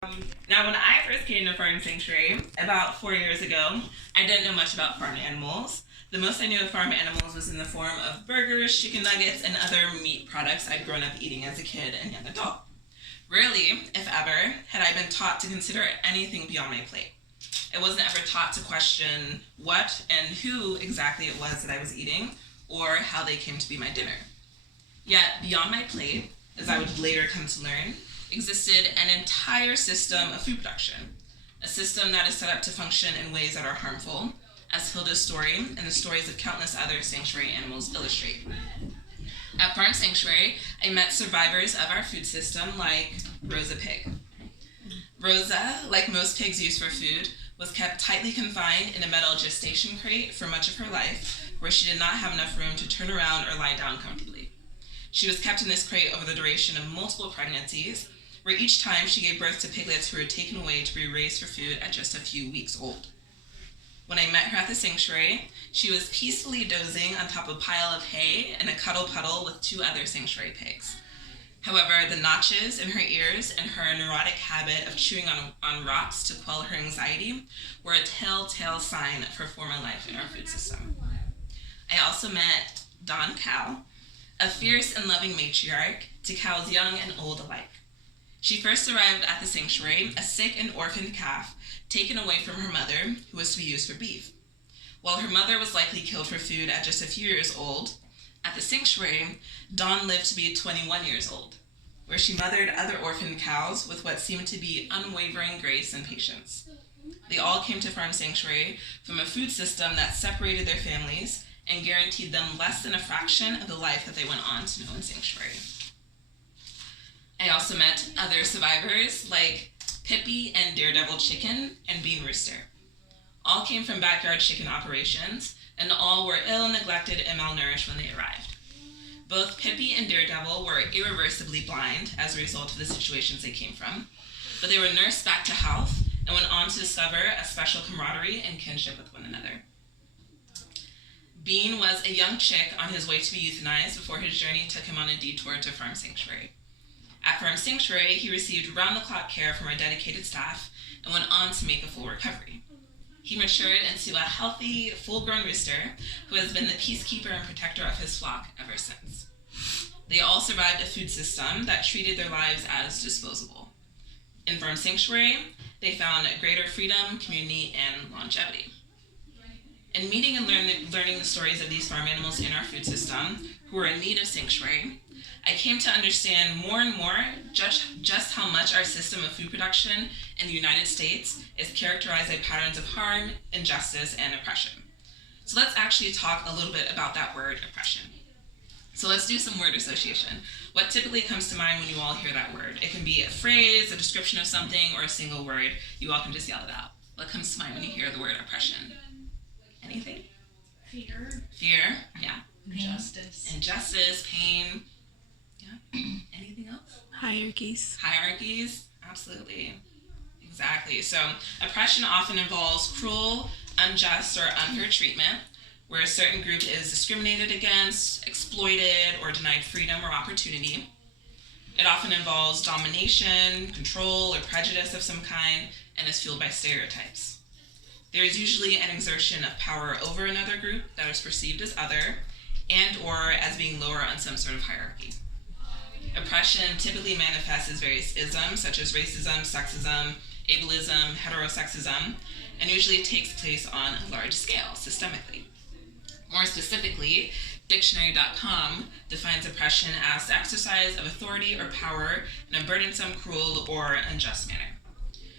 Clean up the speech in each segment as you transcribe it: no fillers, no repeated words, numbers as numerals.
Now, when I first came to Farm Sanctuary about 4 years ago, I didn't know much about farm animals. The most I knew of farm animals was in the form of burgers, chicken nuggets, and other meat products I'd grown up eating as a kid and young adult. Rarely, if ever, had I been taught to consider anything beyond my plate. I wasn't ever taught to question what and who exactly it was that I was eating, or how they came to be my dinner. Yet, beyond my plate, as I would later come to learn, existed an entire system of food production, a system that is set up to function in ways that are harmful, as Hilda's story and the stories of countless other sanctuary animals illustrate. At Farm Sanctuary, I met survivors of our food system like Rosa Pig. Rosa, like most pigs used for food, was kept tightly confined in a metal gestation crate for much of her life, where she did not have enough room to turn around or lie down comfortably. She was kept in this crate over the duration of multiple pregnancies, where each time she gave birth to piglets who were taken away to be raised for food at just a few weeks old. When I met her at the sanctuary, she was peacefully dozing on top of a pile of hay in a cuddle puddle with two other sanctuary pigs. However, the notches in her ears and her neurotic habit of chewing on rocks to quell her anxiety were a telltale sign of her former life in our food system. I also met Dawn Cow, a fierce and loving matriarch to cows young and old alike. She first arrived at the sanctuary, a sick and orphaned calf taken away from her mother, who was to be used for beef. While her mother was likely killed for food at just a few years old, at the sanctuary, Dawn lived to be 21 years old, where she mothered other orphaned cows with what seemed to be unwavering grace and patience. They all came to Farm Sanctuary from a food system that separated their families and guaranteed them less than a fraction of the life that they went on to know in Sanctuary. I also met other survivors like Pippi and Daredevil Chicken and Bean Rooster. All came from backyard chicken operations, and all were ill, neglected, and malnourished when they arrived. Both Pippi and Daredevil were irreversibly blind as a result of the situations they came from, but they were nursed back to health and went on to discover a special camaraderie and kinship with one another. Bean was a young chick on his way to be euthanized before his journey took him on a detour to Farm Sanctuary. At Farm Sanctuary, he received round-the-clock care from our dedicated staff and went on to make a full recovery. He matured into a healthy, full-grown rooster who has been the peacekeeper and protector of his flock ever since. They all survived a food system that treated their lives as disposable. In Farm Sanctuary, they found greater freedom, community, and longevity. In meeting and learning the stories of these farm animals in our food system who were in need of sanctuary, I came to understand more and more just how much our system of food production in the United States is characterized by patterns of harm, injustice, and oppression. So let's actually talk a little bit about that word, oppression. So let's do some word association. What typically comes to mind when you all hear that word? It can be a phrase, a description of something, or a single word. You all can just yell it out. What comes to mind when you hear the word oppression? Anything? Fear. Fear, yeah. Injustice. Injustice, pain. Yeah. Anything else? Hierarchies. Hierarchies, absolutely. Exactly. So oppression often involves cruel, unjust, or unfair treatment, where a certain group is discriminated against, exploited, or denied freedom or opportunity. It often involves domination, control, or prejudice of some kind, and is fueled by stereotypes. There is usually an exertion of power over another group that is perceived as other and or as being lower on some sort of hierarchy. Oppression typically manifests as various isms such as racism, sexism, ableism, heterosexism, and usually takes place on a large scale, systemically. More specifically, dictionary.com defines oppression as the exercise of authority or power in a burdensome, cruel, or unjust manner.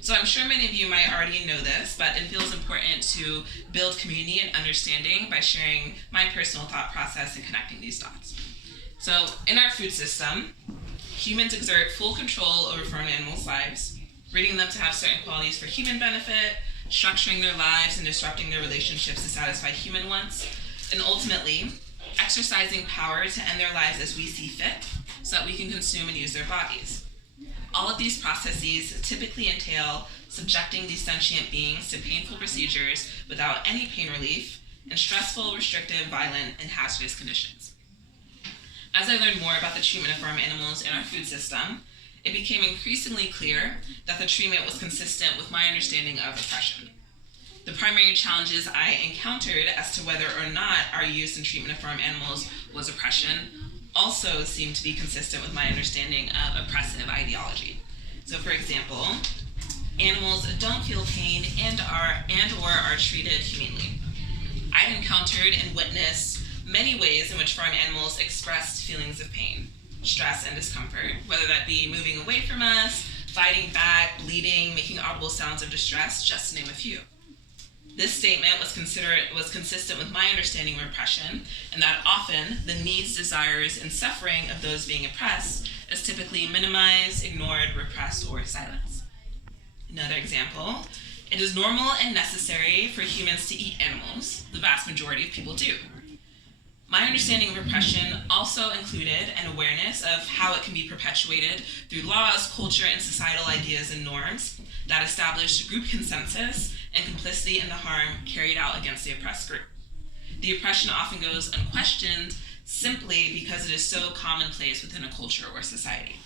So I'm sure many of you might already know this, but it feels important to build community and understanding by sharing my personal thought process and connecting these dots. So in our food system, humans exert full control over farm animals' lives, breeding them to have certain qualities for human benefit, structuring their lives and disrupting their relationships to satisfy human wants, and ultimately exercising power to end their lives as we see fit so that we can consume and use their bodies. All of these processes typically entail subjecting these sentient beings to painful procedures without any pain relief and stressful, restrictive, violent, and hazardous conditions. As I learned more about the treatment of farm animals in our food system, it became increasingly clear that the treatment was consistent with my understanding of oppression. The primary challenges I encountered as to whether or not our use and treatment of farm animals was oppression also seemed to be consistent with my understanding of oppressive ideology. So, for example, animals don't feel pain and/or are treated humanely. I've encountered and witnessed many ways in which farm animals expressed feelings of pain, stress, and discomfort, whether that be moving away from us, fighting back, bleeding, making audible sounds of distress, just to name a few. This statement was consistent with my understanding of oppression, and that often the needs, desires, and suffering of those being oppressed is typically minimized, ignored, repressed, or silenced. Another example, it is normal and necessary for humans to eat animals. The vast majority of people do. My understanding of oppression also included an awareness of how it can be perpetuated through laws, culture, and societal ideas and norms that establish group consensus and complicity in the harm carried out against the oppressed group. The oppression often goes unquestioned simply because it is so commonplace within a culture or society.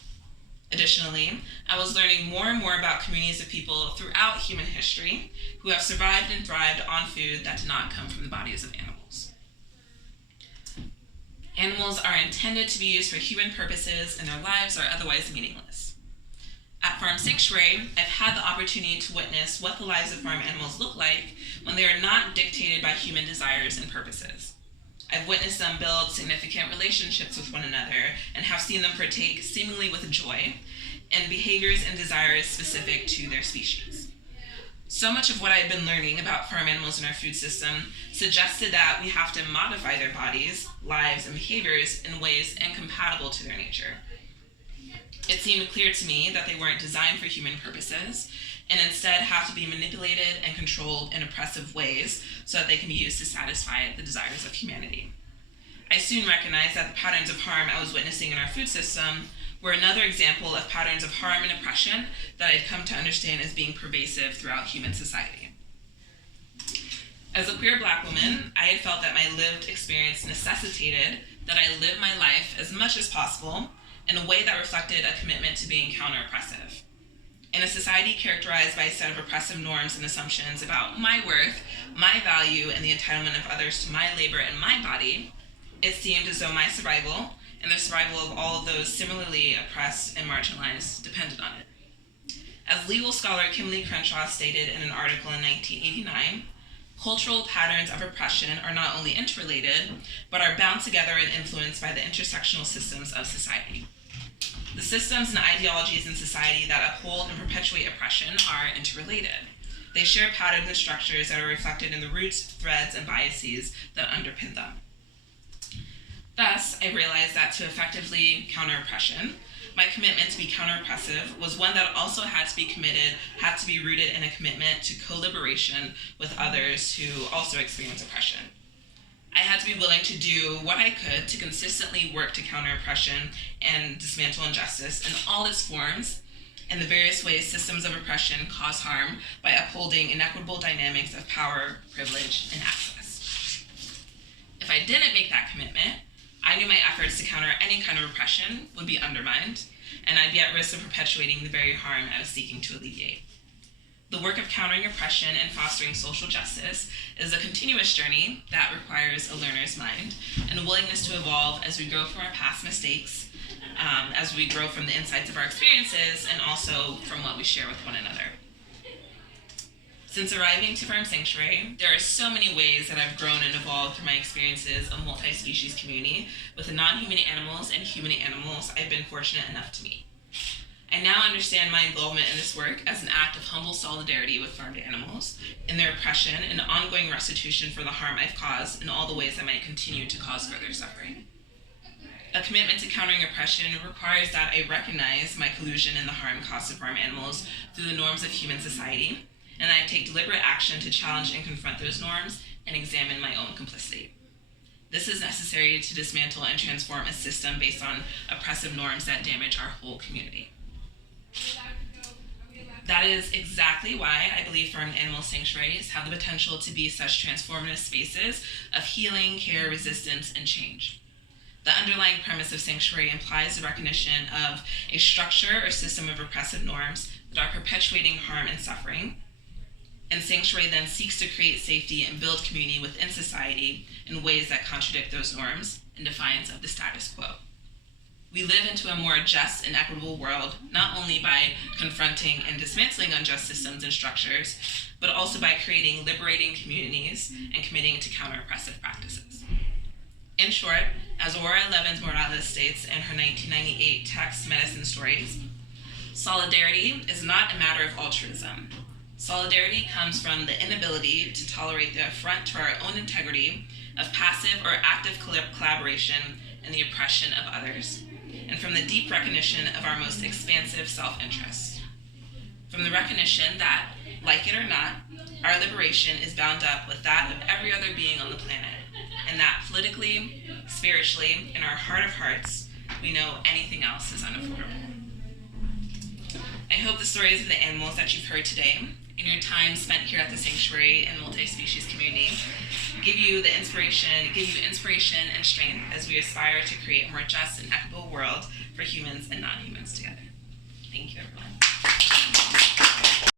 Additionally, I was learning more and more about communities of people throughout human history who have survived and thrived on food that did not come from the bodies of animals. Animals are intended to be used for human purposes, and their lives are otherwise meaningless. At Farm Sanctuary, I've had the opportunity to witness what the lives of farm animals look like when they are not dictated by human desires and purposes. I've witnessed them build significant relationships with one another and have seen them partake seemingly with joy in behaviors and desires specific to their species. So much of what I've been learning about farm animals in our food system suggested that we have to modify their bodies, lives, and behaviors in ways incompatible to their nature. It seemed clear to me that they weren't designed for human purposes and instead have to be manipulated and controlled in oppressive ways so that they can be used to satisfy the desires of humanity. I soon recognized that the patterns of harm I was witnessing in our food system were another example of patterns of harm and oppression that I'd come to understand as being pervasive throughout human society. As a queer Black woman, I had felt that my lived experience necessitated that I live my life as much as possible in a way that reflected a commitment to being counter-oppressive. In a society characterized by a set of oppressive norms and assumptions about my worth, my value, and the entitlement of others to my labor and my body, it seemed as though my survival and the survival of all of those similarly oppressed and marginalized depended on it. As legal scholar Kimberly Crenshaw stated in an article in 1989, cultural patterns of oppression are not only interrelated, but are bound together and influenced by the intersectional systems of society. The systems and ideologies in society that uphold and perpetuate oppression are interrelated. They share patterns and structures that are reflected in the roots, threads, and biases that underpin them. Thus, I realized that to effectively counter oppression, my commitment to be counter-oppressive was one that also had to be rooted in a commitment to co-liberation with others who also experience oppression. I had to be willing to do what I could to consistently work to counter oppression and dismantle injustice in all its forms and the various ways systems of oppression cause harm by upholding inequitable dynamics of power, privilege, and access. If I didn't make that commitment, I knew my efforts to counter any kind of oppression would be undermined, and I'd be at risk of perpetuating the very harm I was seeking to alleviate. The work of countering oppression and fostering social justice is a continuous journey that requires a learner's mind and a willingness to evolve as we grow from our past mistakes, as we grow from the insights of our experiences, and also from what we share with one another. Since arriving to Farm Sanctuary, there are so many ways that I've grown and evolved through my experiences of multi-species community with the non-human animals and human animals I've been fortunate enough to meet. I now understand my involvement in this work as an act of humble solidarity with farmed animals in their oppression and ongoing restitution for the harm I've caused in all the ways I might continue to cause further suffering. A commitment to countering oppression requires that I recognize my collusion in the harm caused to farm animals through the norms of human society, and I take deliberate action to challenge and confront those norms and examine my own complicity. This is necessary to dismantle and transform a system based on oppressive norms that damage our whole community. That is exactly why I believe farmed animal sanctuaries have the potential to be such transformative spaces of healing, care, resistance, and change. The underlying premise of sanctuary implies the recognition of a structure or system of repressive norms that are perpetuating harm and suffering. And sanctuary then seeks to create safety and build community within society in ways that contradict those norms in defiance of the status quo. We live into a more just and equitable world, not only by confronting and dismantling unjust systems and structures, but also by creating liberating communities and committing to counter-oppressive practices. In short, as Aurora Levins Morales states in her 1998 text Medicine Stories, solidarity is not a matter of altruism. Solidarity comes from the inability to tolerate the affront to our own integrity of passive or active collaboration in the oppression of others, and from the deep recognition of our most expansive self-interest. From the recognition that, like it or not, our liberation is bound up with that of every other being on the planet, and that politically, spiritually, in our heart of hearts, we know anything else is unaffordable. I hope the stories of the animals that you've heard today, in your time spent here at the sanctuary and multi-species community, give you inspiration and strength as we aspire to create a more just and equitable world for humans and non-humans together. Thank you, everyone.